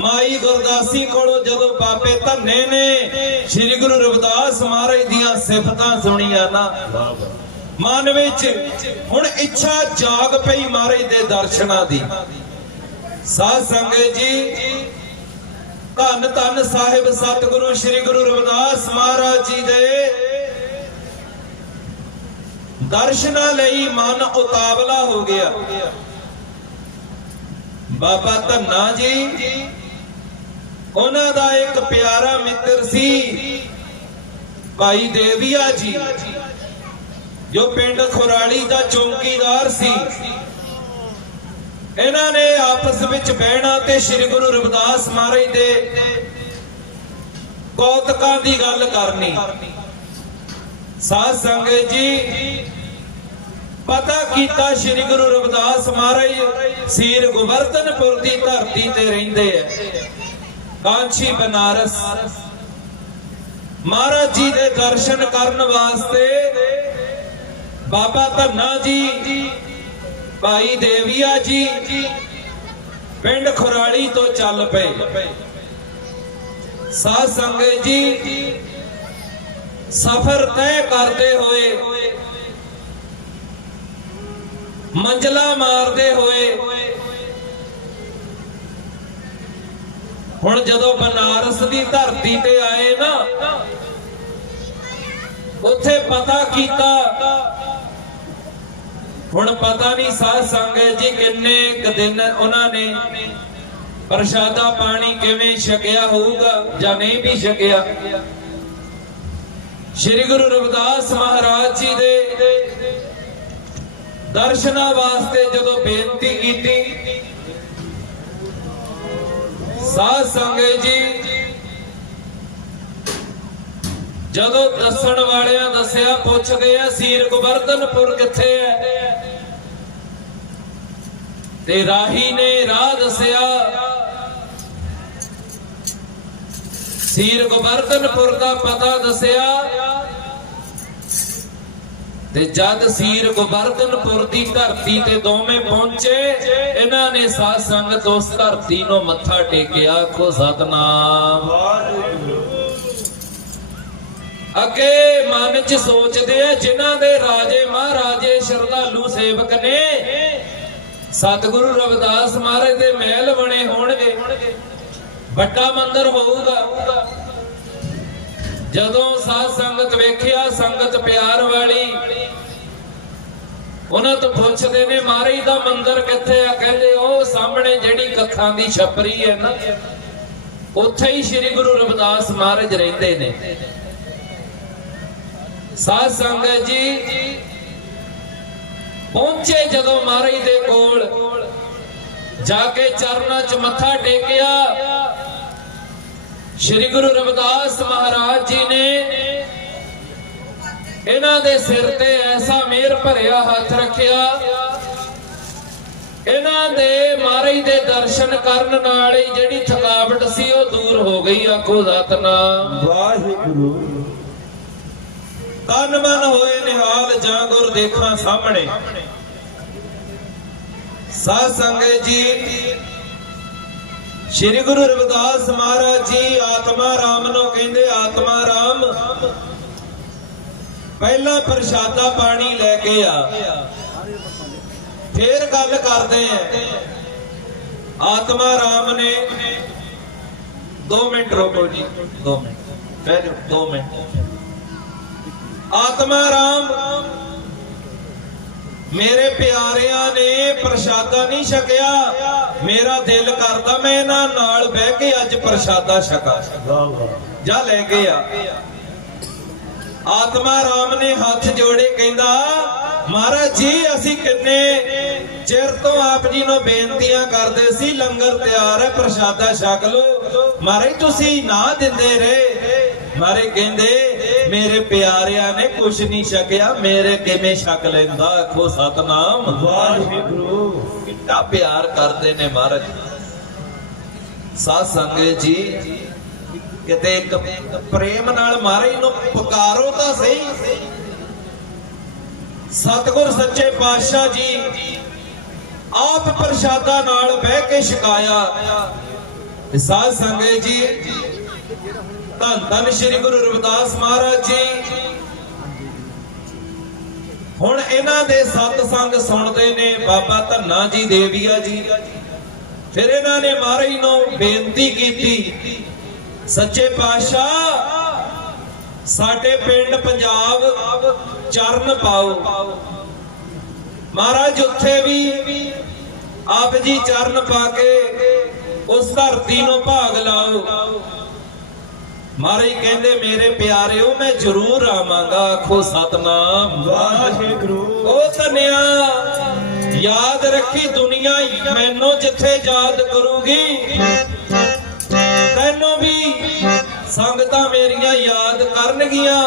ਮਾਈ ਗੁਰਦਾਸੀ ਕੋਲੋਂ ਜਦੋਂ ਬਾਬੇ ਧੰਨੇ ਨੇ, ਸ੍ਰੀ ਗੁਰੂ ਰਵਿਦਾਸ ਮਹਾਰਾਜ ਦੀਆਂ ਸਿਫਤਾਂ ਸੁਣੀਆਂ ਨਾ, ਮਨ ਵਿੱਚ ਹੁਣ ਇੱਛਾ ਜਾਗ ਪਈ ਮਹਾਰਾਜ ਦੇ ਦਰਸ਼ਨਾਂ ਦੀ। ਸਾਧ ਸੰਗਤ ਜੀ, ਧੰਨ ਧੰਨ ਸਾਹਿਬ ਸਤਿਗੁਰੂ ਸ੍ਰੀ ਗੁਰੂ ਰਵਿਦਾਸ ਮਹਾਰਾਜ ਜੀ ਦੇ ਦਰਸ਼ਨਾਂ ਲਈ ਮਨ ਉਤਾਵਲਾ ਹੋ ਗਿਆ। ਬਾਬਾ ਧੰਨਾ ਜੀ ਉਹਨਾਂ ਦਾ ਇੱਕ ਪਿਆਰਾ ਮਿੱਤਰ ਸੀ, ਭਾਈ ਦੇਵੀਆ ਜੀ, ਜੋ ਪਿੰਡ ਖੁਰਾਲੀ ਦਾ ਚੌਂਕੀਦਾਰ ਸੀ। ਇਹਨਾਂ ਨੇ ਆਪਸ ਵਿੱਚ ਬਹਿਣਾ ਤੇ ਸ੍ਰੀ ਗੁਰੂ ਰਵਿਦਾਸ ਮਹਾਰਾਜ ਦੇ ਕੌਤਕਾਂ ਦੀ ਗੱਲ ਕਰਨੀ। ਸਾਧ ਸੰਗਤ ਜੀ, ਪਤਾ ਕੀਤਾ ਸ੍ਰੀ ਗੁਰੂ ਰਵਿਦਾਸ ਮਹਾਰਾਜ ਸੀਰ ਗੋਵਰਧਨਪੁਰ ਦੀ ਧਰਤੀ ਤੇ ਰਹਿੰਦੇ ਐ ਕਾਂਚੀ ਬਨਾਰਸ। ਮਹਾਰਾਜ ਜੀ ਦੇ ਦਰਸ਼ਨ ਕਰਨ ਵਾਸਤੇ ਬਾਬਾ ਧੰਨਾ ਜੀ, ਭਾਈ ਦੇਵੀਆ ਜੀ ਪਿੰਡ ਖੁਰਾਲੀ ਤੋਂ ਚੱਲ ਪਏ। ਸਾਧ ਸੰਗਤ ਜੀ, ਸਫ਼ਰ ਤੈਅ ਕਰਦੇ ਹੋਏ, ਮੰਜ਼ਲਾ ਮਾਰਦੇ ਹੋਏ ਹੁਣ ਜਦੋਂ ਬਨਾਰਸ ਦੀ ਧਰਤੀ ਤੇ ਆਏ ਨਾ, ਉੱਥੇ ਪਤਾ ਕੀਤਾ। ਹੁਣ ਪਤਾ ਨਹੀਂ ਸਾਧ ਸੰਗਤ ਜੀ ਕਿੰਨੇ ਕੁ ਦਿਨ ਉਹਨਾਂ ਨੇ ਪ੍ਰਸ਼ਾਦਾ ਪਾਣੀ ਕਿਵੇਂ ਛਕਿਆ ਹੋਊਗਾ ਜਾਂ ਨਹੀਂ ਵੀ ਛਕਿਆ। ਸ੍ਰੀ ਗੁਰੂ ਰਵਿਦਾਸ ਮਹਾਰਾਜ ਜੀ ਦੇ ਦਰਸ਼ਨਾਂ ਵਾਸਤੇ ਜਦੋਂ ਬੇਨਤੀ ਕੀਤੀ ਸਾਧ ਸੰਗਤ ਜੀ, ਜਦੋਂ ਦੱਸਣ ਵਾਲਿਆਂ ਦੱਸਿਆ, ਪੁੱਛਦੇ ਆ, ਸੀਰ ਗੋਵਰਧਨਪੁਰ ਕਿੱਥੇ ਹੈ? ਤੇ ਰਾਹੀ ਨੇ ਰਾਹ ਦੱਸਿਆ, ਸੀਰ ਗੋਬਰਧਨਪੁਰ ਦਾ ਪਤਾ ਦੱਸਿਆ ਤੇ ਜਦ ਸੀਰ ਗੋਬਰਧਨਪੁਰ ਦੀ ਧਰਤੀ ਤੇ ਦੋਵੇਂ ਪਹੁੰਚੇ, ਇਹਨਾਂ ਨੇ ਸਾਧ ਸੰਗਤ ਉਸ ਧਰਤੀ ਨੂੰ ਮੱਥਾ ਟੇਕਿਆ, ਆਖੋ, ਸਤਨਾਮ। ਅੱਗੇ ਮਨ ਚ ਸੋਚਦੇ ਆ, ਜਿਨ੍ਹਾਂ ਦੇ ਰਾਜੇ ਮਹਾਰਾਜੇ ਸ਼ਰਧਾਲੂ ਸੇਵਕ ਨੇ, ਸਤਿਗੁਰੂ ਰਵਿਦਾਸ ਮਹਾਰਾਜ ਦੇ ਮਹਿਲ ਬਣੇ ਹੋਣਗੇ। ਵੱਡਾ ਮੰਦਿਰ ਹੋਊਗਾ। ਜਦੋਂ ਸਾਧ ਸੰਗਤ ਵੇਖਿਆ, ਸੰਗਤ ਪਿਆਰ ਵਾਲੀ, ਉਹਨਾਂ ਤੋਂ ਪੁੱਛਦੇ ਨੇ, ਮਾਰੀ ਦਾ ਮੰਦਿਰ ਕਿੱਥੇ ਆ? ਕਹਿੰਦੇ, ਉਹ ਸਾਹਮਣੇ ਜਿਹੜੀ ਕੱਖਾਂ ਦੀ ਛਪਰੀ ਹੈ ਨਾ, ਉੱਥੇ ਹੀ ਸ੍ਰੀ ਗੁਰੂ ਰਵਿਦਾਸ ਮਹਾਰਾਜ ਰਹਿੰਦੇ ਨੇ। ਸਾਧ ਸੰਗਤ ਜੀ ਪਹੁੰਚੇ ਜਦੋਂ ਮਹਾਰਾਜ ਦੇ ਕੋਲ, ਜਾ ਕੇ ਚਰਨਾਂ 'ਚ ਮੱਥਾ ਟੇਕਿਆ। ਸ੍ਰੀ ਗੁਰੂ ਰਵਿਦਾਸ ਮਹਾਰਾਜ ਜੀ ਨੇ ਇਹਨਾਂ ਦੇ ਸਿਰ ਤੇ ਐਸਾ ਮਿਹਰ ਭਰਿਆ ਹੱਥ ਰੱਖਿਆ। ਇਹਨਾਂ ਦੇ ਮਹਾਰਾਜ ਦੇ ਦਰਸ਼ਨ ਕਰਨ ਨਾਲ ਹੀ ਜਿਹੜੀ ਥਕਾਵਟ ਸੀ ਉਹ ਦੂਰ ਹੋ ਗਈ ਆਖੋ ਸਤਨਾਮ ਵਾਹਿਗੁਰੂ। ਤਨ ਮਨ ਹੋਏ ਨਿਹਾਲ ਜਾਂ ਗੁਰ ਦੇਖਾਂ ਸਾਹਮਣੇ। ਸਾਧ ਸੰਗਤ ਜੀ ਸ੍ਰੀ ਗੁਰੂ ਰਵਿਦਾਸ ਮਹਾਰਾਜ ਜੀ, ਆਤਮਾ ਰਾਮ ਨੂੰ ਕਹਿੰਦੇ ਆਤਮਾ ਰਾਮ। ਪਹਿਲਾ ਪ੍ਰਸ਼ਾਦਾ ਪਾਣੀ ਲੈ ਕੇ ਆ, ਫੇਰ ਗੱਲ ਕਰਦੇ ਆ। ਆਤਮਾ ਰਾਮ ਨੇ 2 ਮਿੰਟ ਰੁਕੋ ਜੀ 2 ਮਿੰਟ। ਬਹਿ 2 ਮਿੰਟ। ਆਤਮਾ ਰਾਮ ਮੇਰੇ ਪਿਆਰਿਆਂ ਨੇ ਪ੍ਰਸ਼ਾਦਾ ਨਹੀਂ ਛਕਿਆ। ਮੇਰਾ ਦਿਲ ਕਰਦਾ ਮੈਂ ਇਹਨਾਂ ਨਾਲ ਬਹਿ ਕੇ ਅੱਜ ਪ੍ਰਸ਼ਾਦਾ ਛਕਾ। ਜਾ ਲੈ ਕੇ ਆ। ਆਤਮਾ ਰਾਮ ਨੇ ਹੱਥ ਜੋੜੇ ਕਹਿੰਦਾ, ਮਹਾਰਾਜ ਜੀ, ਅਸੀਂ ਕਿੰਨੇ ਚਿਰ ਤੋਂ ਆਪ ਜੀ ਨੂੰ ਬੇਨਤੀਆਂ ਕਰਦੇ ਸੀ, ਲੰਗਰ ਤਿਆਰ ਹੈ, ਪ੍ਰਸ਼ਾਦਾ ਛਕ ਲਓ। ਮਹਾਰਾਜ, ਤੁਸੀਂ ਨਾ ਦਿੰਦੇ ਰਹੇ। ਮਾਰੇ ਕਹਿੰਦੇ, ਮੇਰੇ ਪਿਆਰਿਆਂ ਨੇ ਕੁਛ ਨਹੀਂ ਛਕਿਆ, ਮੇਰੇ ਕਿਵੇਂ ਛਕ ਲੈਂਦਾ? ਆਖੋ, ਸਤਨਾਮ ਵਾਹਿਗੁਰੂ। ਕਿੰਨਾ ਪਿਆਰ ਕਰਦੇ ਨੇ ਮਹਾਰਾਜ। ਸਾਧ ਸੰਗਤ ਜੀ, ਕਿਤੇ ਇੱਕ ਪ੍ਰੇਮ ਨਾਲ ਮਹਾਰਾਜ ਨੂੰ ਪੁਕਾਰੋ ਤਾਂ ਸਹੀ। ਸਤਿਗੁਰ ਸੱਚੇ ਪਾਤਸ਼ਾਹ ਜੀ ਆਪ ਪ੍ਰਸ਼ਾਦਾ ਨਾਲ ਬਹਿ ਕੇ ਛਕਾਇਆ। ਤੇ ਸਾਧ ਸੰਗਤ ਜੀ ਧੰਨ ਧੰਨ ਸ੍ਰੀ ਗੁਰੂ ਰਵਿਦਾਸ ਮਹਾਰਾਜ ਜੀ। ਹੁਣ ਇਹਨਾਂ ਦੇ ਸਤ ਸੰਗ ਸੁਣਦੇ ਨੇ, ਬਾਬਾ ਧੰਨਾ ਜੀ ਦੇਵੀਆ ਜੀ। ਫਿਰ ਇਹਨਾਂ ਨੇ ਮਹਾਰਾਜ ਨੂੰ ਬੇਨਤੀ ਕੀਤੀ, ਸੱਚੇ ਪਾਤਸ਼ਾਹ, ਸਾਡੇ ਪਿੰਡ ਪੰਜਾਬ ਚਰਨ ਪਾਓ। ਮਹਾਰਾਜ, ਉੱਥੇ ਵੀ ਆਪ ਜੀ ਚਰਨ ਪਾ ਕੇ ਉਸ ਧਰਤੀ ਨੂੰ ਭਾਗ ਲਾਓ। ਮਹਾਰਾਜ ਕਹਿੰਦੇ ਮੇਰੇ ਪਿਆਰਿਓ ਮੈਂ ਜ਼ਰੂਰ ਆਵਾਂਗਾ। ਆਖੋ ਸਤਨਾਮ। ਵਾਹਿਗੁਰੂ। ਉਹ ਧੰਨਿਆ ਯਾਦ ਰੱਖੀ ਦੁਨੀਆ ਮੈਨੂੰ ਜਿੱਥੇ ਯਾਦ ਕਰੂਗੀ ਤੈਨੂੰ ਵੀ ਸੰਗਤਾਂ ਮੇਰੀਆਂ ਯਾਦ ਕਰਨਗੀਆਂ।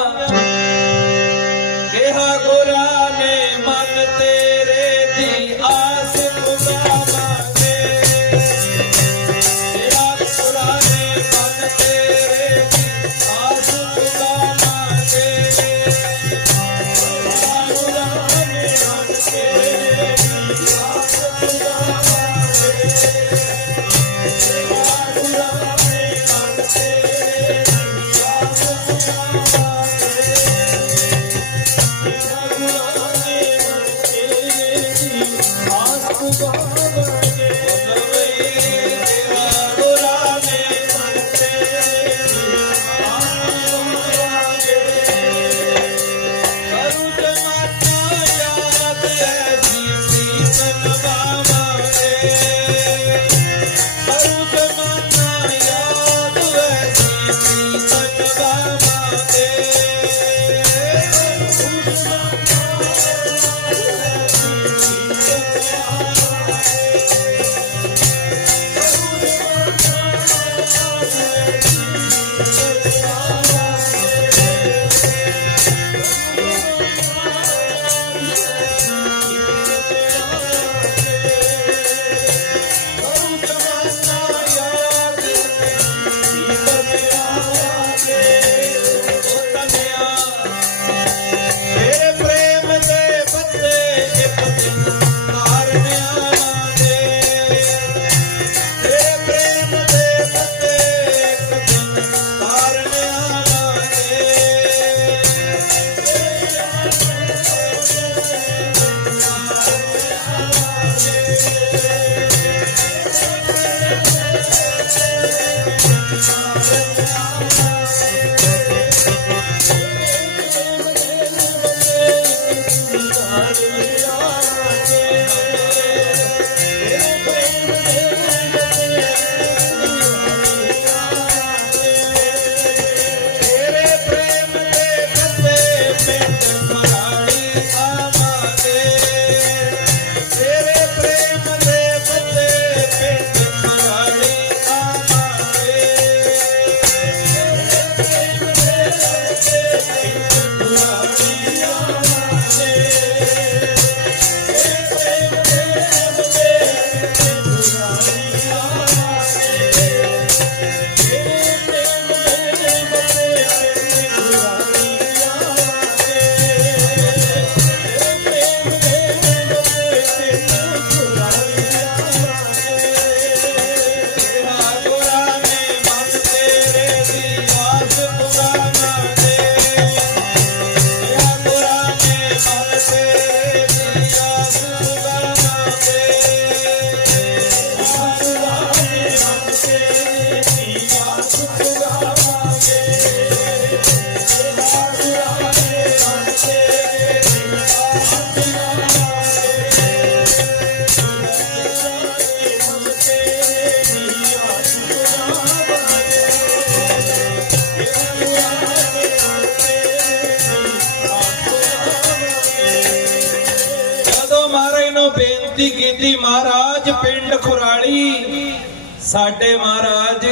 ਬੇਨਤੀ ਕੀਤੀ ਮਹਾਰਾਜ ਪਿੰਡ ਖੁਰਾਲੀ। ਸਾਡੇ ਮਹਾਰਾਜ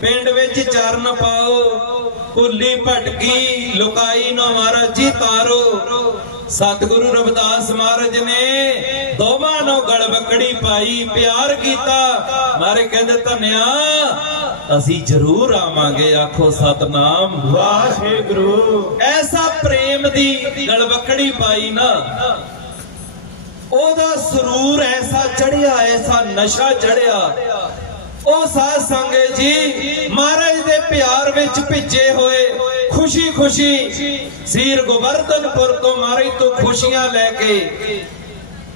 ਪਿੰਡ ਵਿੱਚ ਚਰਨ ਪਾਓ ਕੁੱਲੀ ਭਟਕੀ ਲੁਕਾਈ ਨੂੰ ਮਹਾਰਾਜ ਜੀ ਤਾਰੋ। ਸਤਿਗੁਰੂ ਰਵਿਦਾਸ ਮਹਾਰਾਜ ਨੇ ਦੋਵਾਂ ਨੂੰ ਗਲਵਕੜੀ ਪਾਈ ਪਿਆਰ ਕੀਤਾ। ਮਾਰੇ ਕਹਿੰਦੇ ਧੰਨਿਆ ਅਸੀਂ ਜ਼ਰੂਰ ਆਵਾਂਗੇ। ਆਖੋ ਸਤਨਾਮ। ਵਾਹਿਗੁਰੂ। ਐਸਾ ਪ੍ਰੇਮ ਦੀ ਗਲਵਕੜੀ ਪਾਈ ਨਾ ਉਹਦਾ ਸਰੂਰ ਐਸਾ ਚੜਿਆ, ਐਸਾ ਨਸ਼ਾ ਚੜਿਆ। ਉਹ ਸਾਧ ਸੰਗਤ ਜੀ, ਮਹਾਰਾਜ ਦੇ ਪਿਆਰ ਵਿੱਚ ਭਿੱਜੇ ਹੋਏ ਖੁਸ਼ੀ ਖੁਸ਼ੀ ਸੀਰ ਗੋਵਰਧਨਪੁਰ ਤੋਂ ਮਹਾਰਾਜ ਤੋਂ ਖੁਸ਼ੀਆਂ ਲੈ ਕੇ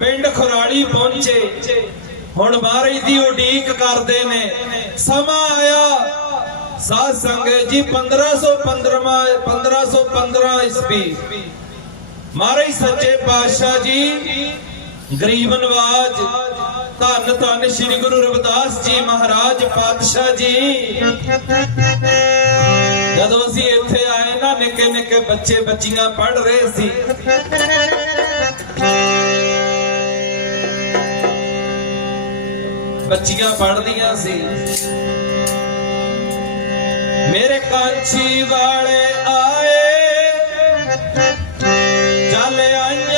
ਪਿੰਡ ਖੁਰਾੜੀ ਪਹੁੰਚੇ। ਹੁਣ ਮਹਾਰਾਜ ਦੀ ਉਡੀਕ ਕਰਦੇ ਨੇ। ਸਮਾਂ ਆਇਆ। ਸਾਧ ਸੰਗਤ ਜੀ 1515 1515 ਈਸਵੀ। ਮਹਾਰਾਜ ਸੱਚੇ ਪਾਤਸ਼ਾਹ ਜੀ ਗਰੀਬ ਨਵਾਜ, ਧੰਨ ਧੰਨ ਸ੍ਰੀ ਗੁਰੂ ਰਵਿਦਾਸ ਜੀ ਮਹਾਰਾਜ ਪਾਤਸ਼ਾਹ ਜੀ। ਜਦੋਂ ਅਸੀਂ ਇੱਥੇ ਆਏ, ਨਾ ਨਿੱਕੇ ਨਿੱਕੇ ਬੱਚੇ ਬੱਚੀਆਂ ਪੜ ਰਹੇ ਸੀ। ਬੱਚੀਆਂ ਪੜ੍ਹਦੀਆਂ ਸੀ। ਮੇਰੇ ਕਾਂਚੀ ਵਾਲੇ ਆਏ, ਚੱਲ ਆਈਆਂ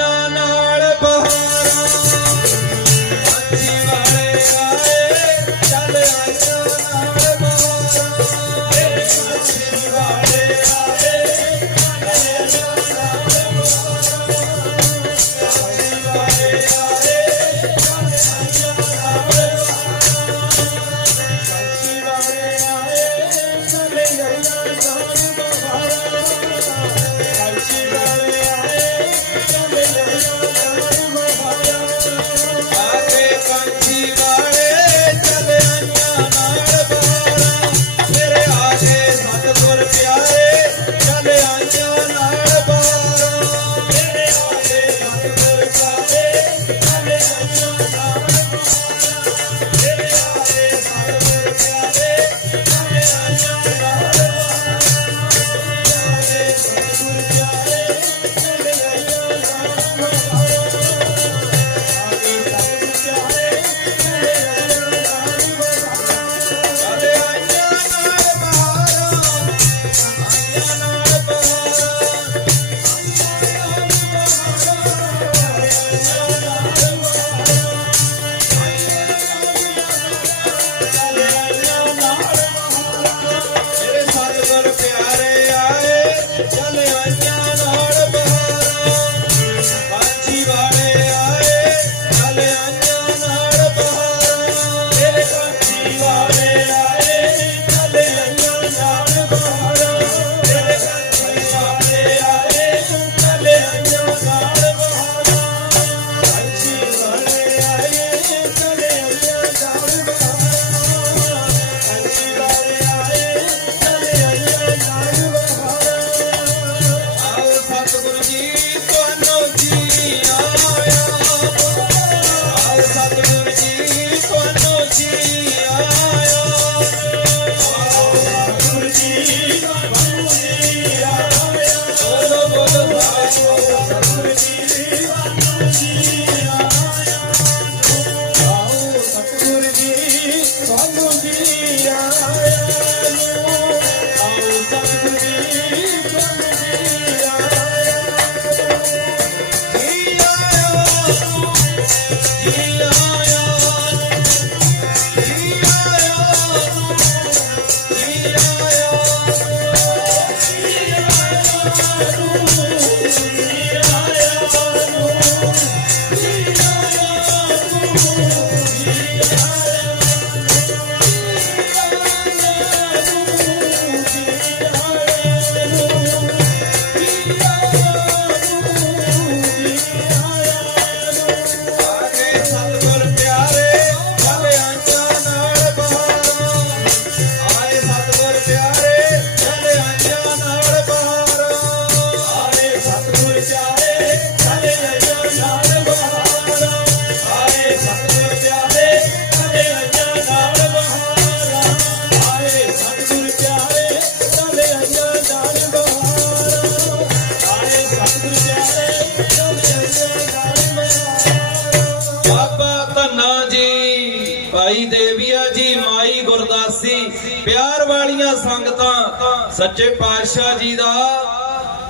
ਸੱਚੇ ਪਾਤਸ਼ਾਹ ਜੀ ਦਾ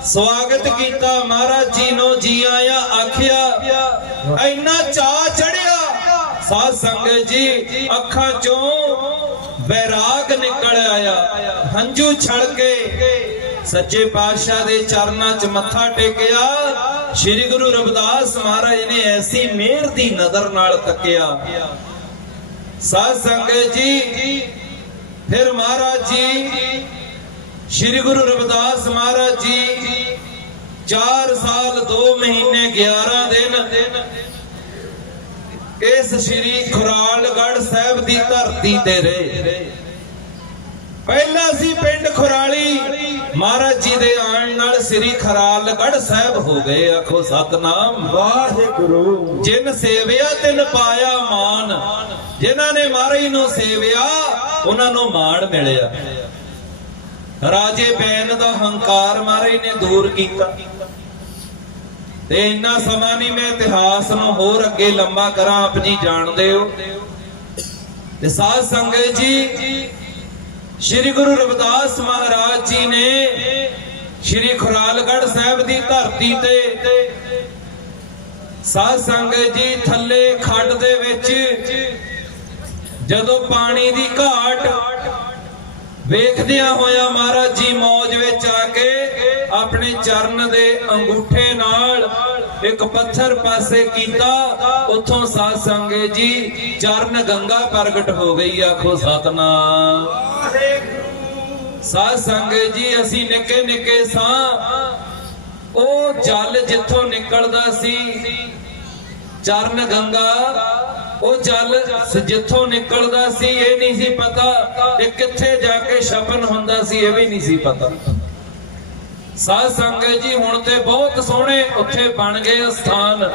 ਸਵਾਗਤ ਕੀਤਾ। ਮਹਾਰਾਜ ਜੀ ਨੂੰ ਜੀ ਆਇਆ ਆਖਿਆ, ਇੰਨਾ ਚਾਹ ਚੜਿਆ, ਸਾਧ ਸੰਗਤ ਜੀ, ਅੱਖਾਂ ਚੋਂ ਵੈਰਾਗ ਨਿਕਲ ਆਇਆ। ਹੰਝੂ ਛੜ ਕੇ ਸੱਚੇ ਪਾਤਸ਼ਾਹ ਦੇ ਚਰਨਾਂ 'ਚ ਮੱਥਾ ਟੇਕਿਆ। ਸ੍ਰੀ ਗੁਰੂ ਰਵਿਦਾਸ ਮਹਾਰਾਜ ਨੇ ਐਸੀ ਮਿਹਰ ਦੀ ਨਜ਼ਰ ਨਾਲ ਤੱਕਿਆ। ਸਾਧ ਸੰਗਤ ਜੀ, ਫਿਰ ਮਹਾਰਾਜ ਜੀ ਸ੍ਰੀ ਗੁਰੂ ਰਵਿਦਾਸ ਮਹਾਰਾਜ ਜੀ 4 ਸਾਲ 2 ਮਹੀਨੇ 11 ਦਿਨ ਇਸ ਸ੍ਰੀ ਖੁਰਾਲਗੜ੍ਹ ਸਾਹਿਬ ਦੀ ਧਰਤੀ ਤੇ ਰਹੇ। ਪਹਿਲਾਂ ਸੀ ਪਿੰਡ ਖੁਰਾਲੀ ਮਹਾਰਾਜ ਜੀ ਦੇ ਆਉਣ ਨਾਲ ਸ੍ਰੀ ਖਰਾਲਗੜ੍ਹ ਸਾਹਿਬ ਹੋ ਗਏ। ਆਖੋ ਸਤਨਾਮ। ਵਾਹਿਗੁਰੂ। ਜਿਨ ਸੇਵਿਆ ਤਿਨ ਪਾਇਆ ਮਾਨ। ਜਿਨ੍ਹਾਂ ਨੇ ਮਹਾਰਾਜ ਨੂੰ ਸੇਵਿਆ ਉਹਨਾਂ ਨੂੰ ਮਾਣ ਮਿਲਿਆ। ਰਾਜੇ ਬੈਨ ਦਾ ਹੰਕਾਰ ਮਹਾਰਾਜ ਨੇ ਦੂਰ ਕੀਤਾ। ਤੇ ਇੰਨਾ ਸਮਾਂ ਨਹੀਂ ਮੈਂ ਇਤਿਹਾਸ ਨੂੰ ਹੋਰ ਅੱਗੇ ਲੰਬਾ ਕਰਾਂ, ਆਪ ਜੀ ਜਾਣਦੇ ਹੋ। ਤੇ ਸਾਧ ਸੰਗਤ ਜੀ, ਸ੍ਰੀ ਗੁਰੂ ਰਵਿਦਾਸ ਮਹਾਰਾਜ ਜੀ ਨੇ ਸ੍ਰੀ ਖੁਰਾਲਗੜ੍ਹ ਸਾਹਿਬ ਦੀ ਧਰਤੀ ਤੇ ਸਾਧ ਸੰਗਤ ਜੀ ਥੱਲੇ ਖੱਡ ਦੇ ਵਿੱਚ ਜਦੋਂ ਪਾਣੀ ਦੀ ਘਾਟ ਵੇਖਦਿਆਂ ਹੋਇਆ ਮਹਾਰਾਜ ਜੀ ਮੌਜ ਵਿੱਚ ਆ ਕੇ ਆਪਣੇ ਚਰਨ ਦੇ ਅੰਗੂਠੇ ਨਾਲ ਇੱਕ ਪੱਥਰ ਪਾਸੇ ਕੀਤਾ। ਉੱਥੋਂ ਸਾਧ ਸੰਗਤ ਜੀ, ਚਰਨ ਗੰਗਾ ਪ੍ਰਗਟ ਹੋ ਗਈ, ਆਖੋ ਸਤਨਾਮ। ਸਾਧ ਸੰਗਤ ਜੀ, ਅਸੀਂ ਨਿੱਕੇ ਨਿੱਕੇ ਸਾਂ। ਉਹ ਜਲ ਜਿੱਥੋਂ ਨਿਕਲਦਾ ਸੀ, ਚਰਨ ਗੰਗਾ ਉਹ ਜਲ ਜਿੱਥੋਂ ਨਿਕਲਦਾ ਸੀ, ਇਹ ਨਹੀਂ ਸੀ ਪਤਾ ਇਹ ਕਿੱਥੇ ਜਾ ਕੇ ਛਪਨ ਹੁੰਦਾ ਸੀ, ਇਹ ਵੀ ਨਹੀਂ ਸੀ ਪਤਾ। ਸਾਧ ਸੰਗਤ ਜੀ, ਹੁਣ ਤੇ ਬਹੁਤ ਸੋਹਣੇ ਉੱਥੇ ਬਣ ਗਏ ਸਥਾਨ।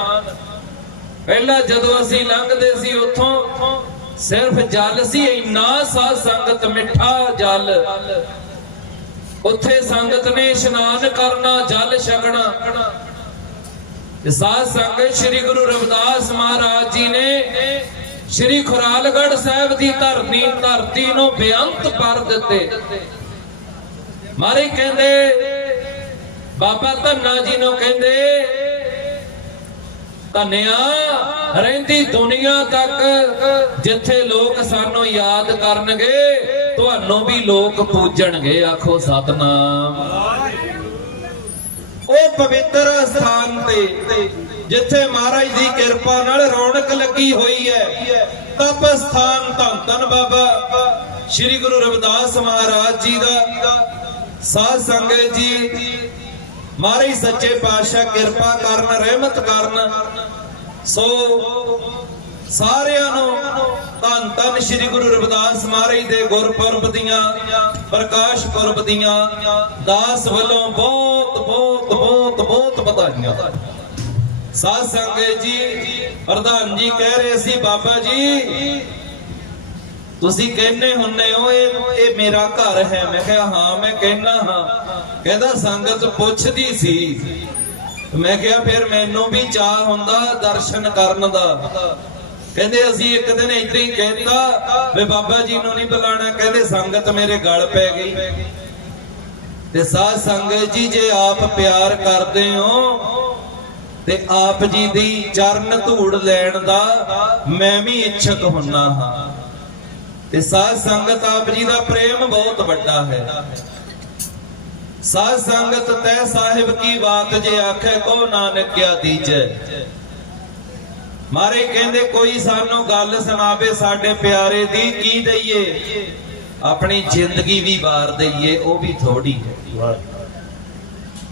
ਪਹਿਲਾਂ ਜਦੋਂ ਅਸੀਂ ਲੰਘਦੇ ਸੀ ਉੱਥੋਂ, ਸਿਰਫ ਜਲ ਸੀ, ਇੰਨਾ ਸਾਧ ਸੰਗਤ ਮਿੱਠਾ ਜਲ। ਉੱਥੇ ਸੰਗਤ ਨੇ ਇਸ਼ਨਾਨ ਕਰਨਾ, ਜਲ ਛਕਣਾ। ਸਾਧ ਸੰਗਤ ਸ੍ਰੀ ਗੁਰੂ ਰਵਿਦਾਸ ਮਹਾਰਾਜ ਜੀ ਨੇ ਸ੍ਰੀ ਖੁਰਾਲਗੜ੍ਹ ਸਾਹਿਬ ਦੀ ਧਰਤੀ ਧਰਤੀ ਨੂੰ ਬੇਅੰਤ ਕਰ ਦਿੱਤੇ। ਮਾਰੇ ਕਹਿੰਦੇ, ਬਾਬਾ ਧੰਨਾ ਜੀ ਨੂੰ ਕਹਿੰਦੇ, ਧੰਨਿਆ ਰਹਿੰਦੀ ਦੁਨੀਆ ਤੱਕ ਜਿੱਥੇ ਲੋਕ ਸਾਨੂੰ ਯਾਦ ਕਰਨਗੇ, ਤੁਹਾਨੂੰ ਵੀ ਲੋਕ ਪੂਜਣਗੇ, ਆਖੋ ਸਤਨਾਮ। ਉਹ ਪਵਿੱਤਰ ਸਥਾਨ ਤੇ, ਜਿੱਥੇ ਮਹਾਰਾਜ ਦੀ ਕਿਰਪਾ ਨਾਲ ਰੌਣਕ ਲੱਗੀ ਹੋਈ ਹੈ। ਤਪ ਸਥਾਨ ਧੰਨ ਧੰਨ ਬਾਬਾ ਸ੍ਰੀ ਗੁਰੂ ਰਵਿਦਾਸ ਮਹਾਰਾਜ ਜੀ ਦਾ। ਸਾਧ ਸੰਗਤ ਜੀ, ਮਹਾਰਾਜ ਸੱਚੇ ਪਾਤਸ਼ਾਹ ਕਿਰਪਾ ਕਰਨ, ਰਹਿਮਤ ਕਰਨ, ਸੋ ਸਾਰਿਆਂ ਨੂੰ ਧੰਨ ਧੰਨ ਸ੍ਰੀ ਗੁਰੂ ਰਵਿਦਾਸ ਮਹਾਰਾਜ ਦੇ ਗੁਰਪੁਰਬ ਦੀਆਂ, ਪ੍ਰਕਾਸ਼ ਪੁਰਬ ਦੀਆਂ, ਦਾਸ ਵੱਲੋਂ ਬਹੁਤ ਬਹੁਤ ਬਹੁਤ ਬਹੁਤ ਵਧਾਈਆਂ। ਸਾਧ ਸੰਗਤ ਜੀ, ਪ੍ਰਧਾਨ ਜੀ ਕਹਿ ਰਹੇ ਸੀ, ਬਾਬਾ ਜੀ, ਤੁਸੀਂ ਕਹਿੰਦੇ ਹੁੰਨੇ ਹੋ, ਇਹ ਇਹ ਮੇਰਾ ਘਰ ਹੈ। ਮੈਂ ਕਿਹਾ, ਹਾਂ, ਮੈਂ ਕਹਿੰਦਾ ਹਾਂ। ਕਹਿੰਦਾ, ਸੰਗਤ ਪੁੱਛਦੀ ਸੀ। ਮੈਂ ਕਿਹਾ, ਫਿਰ ਮੈਨੂੰ ਵੀ ਚਾਹ ਹੁੰਦਾ ਦਰਸ਼ਨ ਕਰਨ ਦਾ। ਕਹਿੰਦੇ ਅਸੀਂ ਇੱਕ ਦਿਨ ਇਦਾਂ ਹੀ ਕਹਿਤਾ ਵੇ ਬਾਬਾ ਜੀ ਨੂੰ ਨਹੀਂ ਬੁਲਾਣਾ, ਕਹਿੰਦੇ ਸੰਗਤ ਮੇਰੇ ਗਲ ਪੈ ਗਈ। ਤੇ ਸਾਧ ਸੰਗਤ ਜੀ, ਜੇ ਆਪ ਪਿਆਰ ਕਰਦੇ ਹੋ, ਤੇ ਆਪ ਜੀ ਦੀ ਚਰਨ ਧੂੜ ਲੈਣ ਦਾ ਮੈਂ ਵੀ ਇੱਛਕ ਹੁੰਨਾ ਹਾਂ। ਤੇ ਸਾਧ ਸੰਗਤ ਆਪ ਜੀ ਦਾ ਪ੍ਰੇਮ ਬਹੁਤ ਵੱਡਾ ਹੈ। ਸਾਧ ਸੰਗਤ ਤੈ ਸਾਹਿਬ ਕੀ ਬਾਤ ਜੇ ਆਖੇ, ਕੋ ਨਾਨਕਿਆ ਦੀਜੈ? ਮਾਰੇ ਕਹਿੰਦੇ ਕੋਈ ਸਾਨੂੰ ਗੱਲ ਸੁਣਾਵੇ ਸਾਡੇ ਪਿਆਰੇ ਦੀ, ਕੀ ਦਈਏ? ਆਪਣੀ ਜ਼ਿੰਦਗੀ ਵੀ ਵਾਰ ਦਈਏ, ਉਹ ਵੀ ਥੋੜੀ ਹੈ।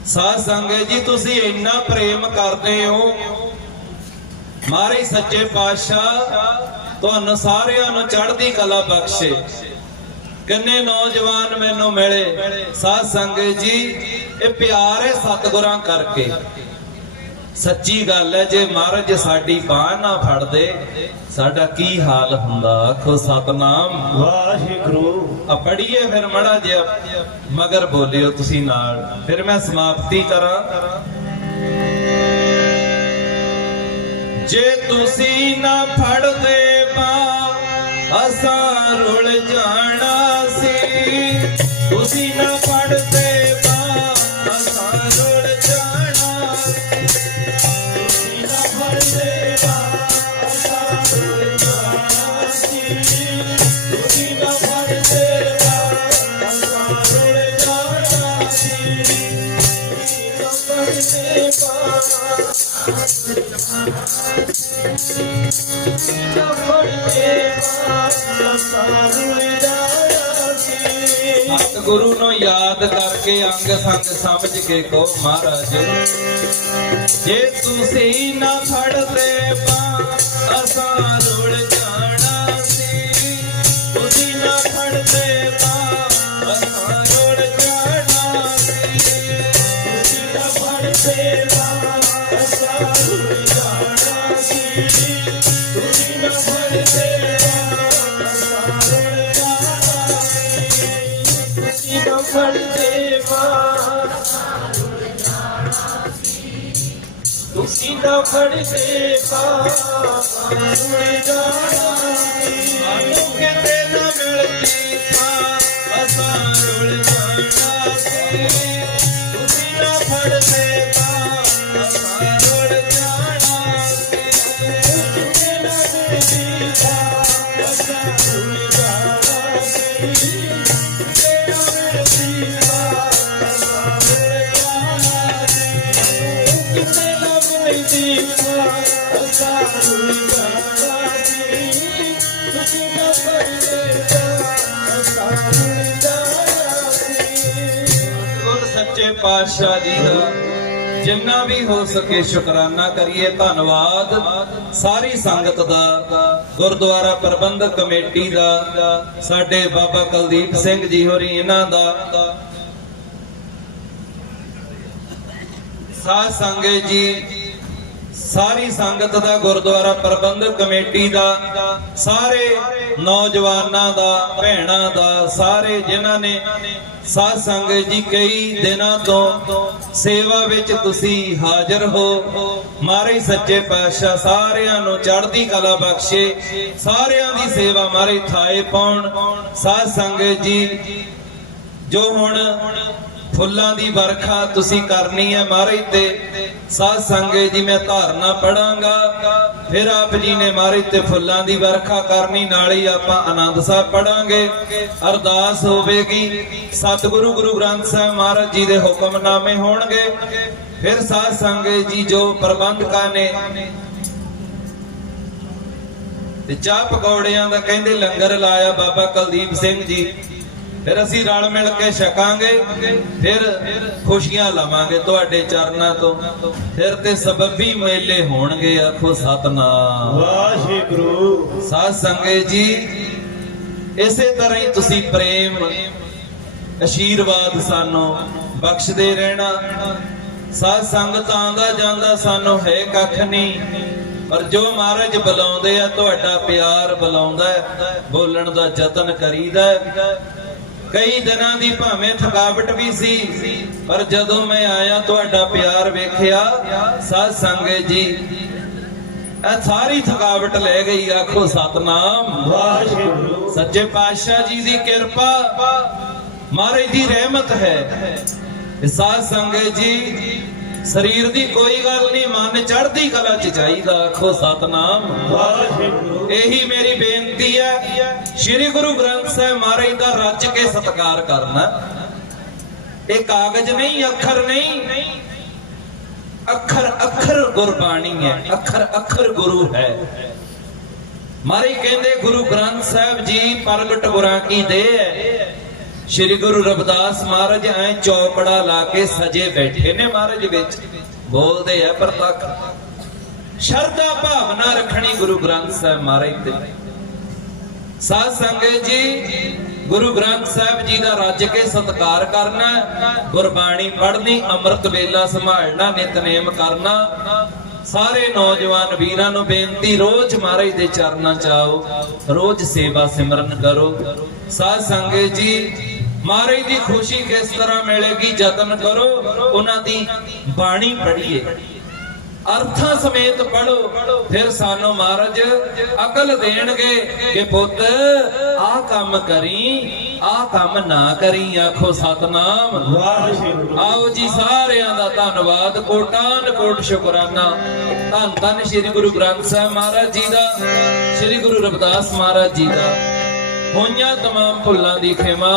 ਸਾਧ ਸੰਗਤ ਜੀ, ਤੁਸੀਂ ਇੰਨਾ ਪ੍ਰੇਮ ਕਰਦੇ ਹੋ। ਮਾਰੇ ਸੱਚੇ ਪਾਤਸ਼ਾਹ, ਤੁਹਾਨੂੰ ਸਾਰਿਆਂ ਨੂੰ ਚੜ੍ਹਦੀ ਕਲਾ ਬਖਸ਼ੇ। ਕਿੰਨੇ ਨੌਜਵਾਨ ਮੈਨੂੰ ਮਿਲੇ। ਸਾਧ ਸੰਗਤ ਜੀ, ਇਹ ਪਿਆਰ ਹੈ ਸਤਿਗੁਰਾਂ ਕਰਕੇ। ਸੱਚੀ ਗੱਲ ਹੈ ਜੇ ਮਹਾਰਾਜ ਸਾਡੀ ਬਾਹ ਨਾ ਫੜਦੇ ਸਾਡਾ ਕੀ ਹਾਲ ਹੁੰਦਾ? ਆਖੋ ਸਤਨਾਮ। ਵਾਹਿਗੁਰੂ। ਆ ਪੜੀਏ ਫਿਰ ਮੜਾ ਜਿਹਾ ਮਗਰ ਬੋਲਿਓ ਤੁਸੀਂ ਨਾਲ। ਫਿਰ ਮੈਂ ਸਮਾਪਤੀ ਕਰਾਂ। ਜੇ ਤੁਸੀਂ ਨਾ ਫੜਦੇ ਬਾ ਅਸਾਂ ਰੁਲ ਜਾਣਾ ਸੀ। ਤੁਸੀਂ ਨਾ ਫੜਦੇ ਗੁਰੂ ਨੂੰ ਯਾਦ ਕਰਕੇ ਅੰਗ ਸੰਗ ਸਮਝ ਕੇ ਕੋ ਮਹਾਰਾਜ, ਜੇ ਤੁਸੀਂ ਨਾ ਫੜਦੇ ਪਾ ਅਸਾਂ ਰੁੜ ਜਾਣਾ ਸੀ। ਤੁਸੀਂ ਨਾ ਫੜਦੇ ਪਾ ਅਸਾਂ ਰੁੜ ਜਾਣਾ ਸੀ। ਤੁਸੀਂ ਨਾ ਫੜਦੇ ਪਾ ਅਸਾਂ ਰੁੜ ਜਾਣਾ ਤੁਸੀਂ ਨਾ ਫੜਦੇ ਪਾਣੀ ਜਾਣਾ ਸਾਨੂੰ ਕਿਤੇ ਨਾ ਮਿਲਦੀ ਥਾਂ ਅਸਾਂ ਰੁਲ ਸੱਚੇ ਪਾਤਸ਼ਾਹ ਜੀ ਦਾ। ਜਿੰਨਾ ਵੀ ਹੋ ਸਕੇ ਸ਼ੁਕਰਾਨਾ ਕਰੀਏ, ਧੰਨਵਾਦ। ਸਾਰੀ ਸੰਗਤ ਦਾ, ਗੁਰਦੁਆਰਾ ਪ੍ਰਬੰਧਕ ਕਮੇਟੀ ਦਾ, ਸਾਡੇ ਬਾਬਾ ਕੁਲਦੀਪ ਸਿੰਘ ਜੀ ਹੋਰੀ ਇਹਨਾਂ ਦਾ। ਸਾਧ ਸੰਗਤ ਜੀ ਸਾਰੀ ਸੰਗਤ ਦਾ ਗੁਰਦੁਆਰਾ ਪ੍ਰਬੰਧਕ ਕਮੇਟੀ ਦਾ, ਸਾਰੇ ਨੌਜਵਾਨਾਂ ਦਾ, ਭੈਣਾਂ ਦਾ, ਸਾਰੇ ਜਿਨ੍ਹਾਂ ਨੇ ਸਾਧ ਸੰਗਤ ਜੀ ਕਈ ਦਿਨਾਂ ਤੋਂ ਸੇਵਾ ਵਿੱਚ ਤੁਸੀਂ ਹਾਜ਼ਰ ਹੋ। ਮਾਰੇ ਸੱਚੇ ਪਾਤਸ਼ਾਹ ਸਾਰਿਆਂ ਨੂੰ ਚੜ੍ਹਦੀ ਕਲਾ ਬਖਸ਼ੇ, ਸਾਰਿਆਂ ਦੀ ਸੇਵਾ ਮਾਰੇ ਥਾਏ ਪਾਉਣ। ਸਾਧ ਸੰਗਤ ਜੀ ਜੋ ਹੁਣ ਫੁੱਲਾਂ ਦੀ ਵਰਖਾ ਤੁਸੀਂ ਕਰਨੀ ਹੈ ਮਹਾਰਾਜ ਤੇ। ਸਾਧ ਸੰਗਤ ਜੀ, ਮੈਂ ਧਾਰਨਾ ਪੜਾਂਗਾ। ਫਿਰ ਆਪ ਜੀ ਨੇ ਮਹਾਰਾਜ ਤੇ ਫੁੱਲਾਂ ਦੀ ਵਰਖਾ ਕਰਨੀ, ਨਾਲ ਹੀ ਆਪਾਂ ਆਨੰਦ ਸਾਹਿਬ ਪੜਾਂਗੇ। ਅਰਦਾਸ ਹੋਵੇਗੀ। ਸਤਿਗੁਰੂ ਗੁਰੂ ਗ੍ਰੰਥ ਸਾਹਿਬ ਮਹਾਰਾਜ ਜੀ ਦੇ ਹੁਕਮਨਾਮੇ ਹੋਣਗੇ। ਫਿਰ ਸਾਧ ਸੰਗਤ ਜੀ, ਜੋ ਪ੍ਰਬੰਧਕਾਂ ਨੇ ਤੇ ਚਾਹ ਪਕੌੜਿਆਂ ਦਾ ਕਹਿੰਦੇ ਲੰਗਰ ਲਾਇਆ ਬਾਬਾ ਕੁਲਦੀਪ ਸਿੰਘ ਜੀ। ਫਿਰ ਅਸੀਂ ਰਲ ਮਿਲ ਕੇ ਛਕਾਂਗੇ ਫਿਰ ਖੁਸ਼ੀਆਂ ਲਵਾਂਗੇ ਤੁਹਾਡੇ ਚਰਨਾਂ ਤੋਂ। ਫਿਰ ਤੇ ਸਬਬੀ ਮੇਲੇ ਹੋਣਗੇ ਆਖੋ ਸਤਨਾਮ। ਵਾਹਿਗੁਰੂ। ਸਾਧ ਸੰਗਤ ਜੀ ਇਸੇ ਤਰ੍ਹਾਂ ਹੀ ਤੁਸੀਂ ਪ੍ਰੇਮ ਅਸ਼ੀਰਵਾਦ ਸਾਨੂੰ ਬਖਸ਼ਦੇ ਰਹਿਣਾ। ਸਾਧ ਸੰਗਤ ਆਂਦਾ ਜਾਂਦਾ ਸਾਨੂੰ ਹੈ ਕੱਖ ਨਹੀਂ ਪਰ ਜੋ ਮਹਾਰਾਜ ਬੁਲਾਉਂਦੇ ਆ ਤੁਹਾਡਾ ਪਿਆਰ ਬੁਲਾਉਂਦਾ ਬੋਲਣ ਦਾ ਯਤਨ ਕਰੀਦਾ ਕਈ ਦਿਨਾਂ ਦੀ ਭਾਵੇਂ ਥਕਾਵਟ ਵੀ ਸੀ ਪਰ ਜਦੋਂ ਮੈਂ ਆਇਆ ਤੁਹਾਡਾ ਪਿਆਰ ਵੇਖਿਆ ਸਾਧ ਸੰਗਤ ਜੀ ਇਹ ਸਾਰੀ ਥਕਾਵਟ ਲੈ ਗਈ ਆਖੋ ਸਤਨਾਮ। ਵਾਹਿਗੁਰੂ। ਸੱਚੇ ਪਾਤਸ਼ਾਹ ਜੀ ਦੀ ਕਿਰਪਾ ਮਹਾਰਾਜ ਦੀ ਰਹਿਮਤ ਹੈ। ਸਾਧ ਸੰਗਤ ਜੀ ਸਰੀਰ ਦੀ ਕੋਈ ਗੱਲ ਨਹੀਂ ਮਨ ਚੜ੍ਹਦੀ ਕਲਾ ਚ ਚਾਹੀਦਾ ਆਖੋ ਸਤਨਾਮ। ਵਾਹਿਗੁਰੂ। ਇਹੀ ਮੇਰੀ ਬੇਨਤੀ ਹੈ ਸ੍ਰੀ ਗੁਰੂ ਗ੍ਰੰਥ ਸਾਹਿਬ ਮਹਾਰਾਜ ਦਾ ਰੱਜ ਕੇ ਸਤਿਕਾਰ ਕਰਨਾ। ਇਹ ਕਾਗਜ਼ ਨਹੀਂ ਅੱਖਰ ਨਹੀਂ। ਅੱਖਰ ਅੱਖਰ ਗੁਰਬਾਣੀ ਹੈ ਅੱਖਰ ਅੱਖਰ ਗੁਰੂ ਹੈ। ਮਾਰੇ ਕਹਿੰਦੇ ਗੁਰੂ ਗ੍ਰੰਥ ਸਾਹਿਬ ਜੀ ਪ੍ਰਗਟ ਗੁਰਾਂ ਕੀ ਦੇ ਹੈ? ਸ੍ਰੀ ਗੁਰੂ ਰਵਿਦਾਸ ਮਹਾਰਾਜ ਐ ਚੌਪੜਾ ਲਾ ਕੇ ਸਜੇ ਬੈਠੇ ਨੇ ਮਹਾਰਾਜ ਵਿੱਚ। ਬੋਲਦੇ ਆ ਪ੍ਰਤੱਖ। ਸ਼ਰਧਾ ਭਾਵਨਾ ਰੱਖਣੀ ਗੁਰੂ ਗ੍ਰੰਥ ਸਾਹਿਬ ਮਹਾਰਾਜ ਤੇ। ਸਾਧ ਸੰਗਤ ਜੀ, ਗੁਰੂ ਗ੍ਰੰਥ ਸਾਹਿਬ ਜੀ ਦਾ ਰੱਜ ਕੇ ਸਤਿਕਾਰ ਕਰਨਾ, ਗੁਰਬਾਣੀ ਪੜ੍ਹਨੀ, ਅੰਮ੍ਰਿਤ ਵੇਲਾ ਸੰਭਾਲਣਾ, ਨਿਤਨੇਮ ਕਰਨਾ, ਸਾਰੇ ਨੌਜਵਾਨ ਵੀਰਾਂ ਨੂੰ ਬੇਨਤੀ, ਰੋਜ਼ ਮਹਾਰਾਜ ਦੇ ਚਰਨਾਂ ਚ ਆਓ, ਰੋਜ਼ ਸੇਵਾ ਸਿਮਰਨ ਕਰੋ। ਸਾਧ ਸੰਗਤ ਜੀ ਮਹਾਰਾਜ ਦੀ ਖੁਸ਼ੀ ਕਿਸ ਤਰ੍ਹਾਂ ਮਿਲੇਗੀ? ਯਤਨ ਕਰੋ, ਉਹਨਾਂ ਦੀ ਬਾਣੀ ਪੜ੍ਹੀਏ। ਅਰਥਾਂ ਸਮੇਤ ਪੜੋ ਫਿਰ ਸਾਨੂੰ ਮਹਾਰਾਜ ਅਕਲ ਦੇਣਗੇ ਕਿ ਪੁੱਤ, ਆਹ ਕੰਮ ਕਰੀ, ਆਹ ਕੰਮ ਨਾ ਕਰੀ, ਆਖੋ ਸਤਨਾਮ। ਵਾਹਿਗੁਰੂ ਆਓ ਜੀ ਸਾਰਿਆਂ ਦਾ ਧੰਨਵਾਦ। ਕੋਟਾਨ ਕੋਟ ਸ਼ੁਕਰਾਨਾ। ਧੰਨ ਧੰਨ ਸ੍ਰੀ ਗੁਰੂ ਗ੍ਰੰਥ ਸਾਹਿਬ ਮਹਾਰਾਜ ਜੀ ਦਾ, ਸ੍ਰੀ ਗੁਰੂ ਰਵਿਦਾਸ ਮਹਾਰਾਜ ਜੀ ਦਾ। ਹੋਈਆਂ ਤਮਾਮ ਭੁੱਲਾਂ ਦੀ ਖਿਮਾ।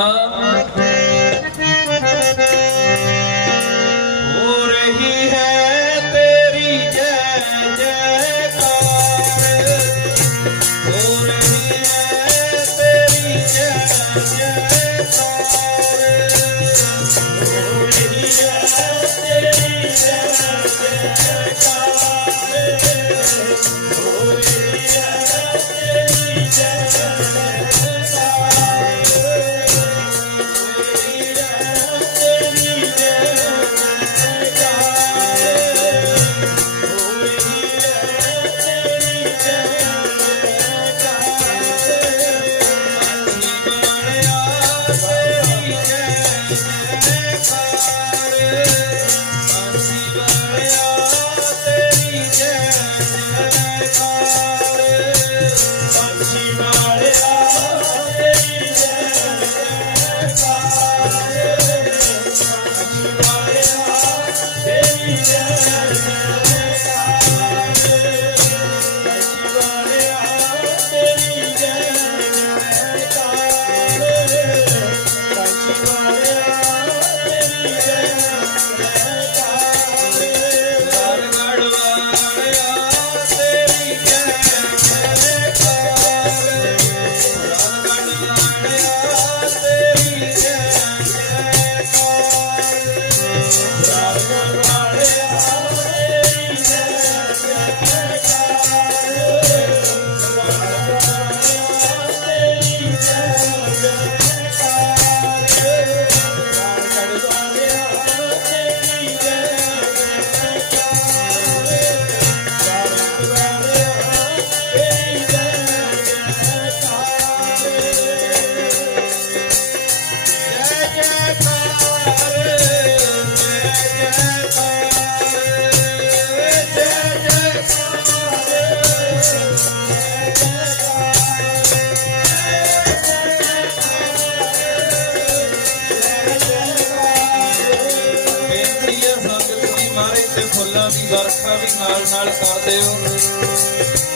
ਫੁੱਲਾਂ ਵਰਖਾ ਵੀ ਨਾਲ ਨਾਲ ਕਰ ਦਿਓ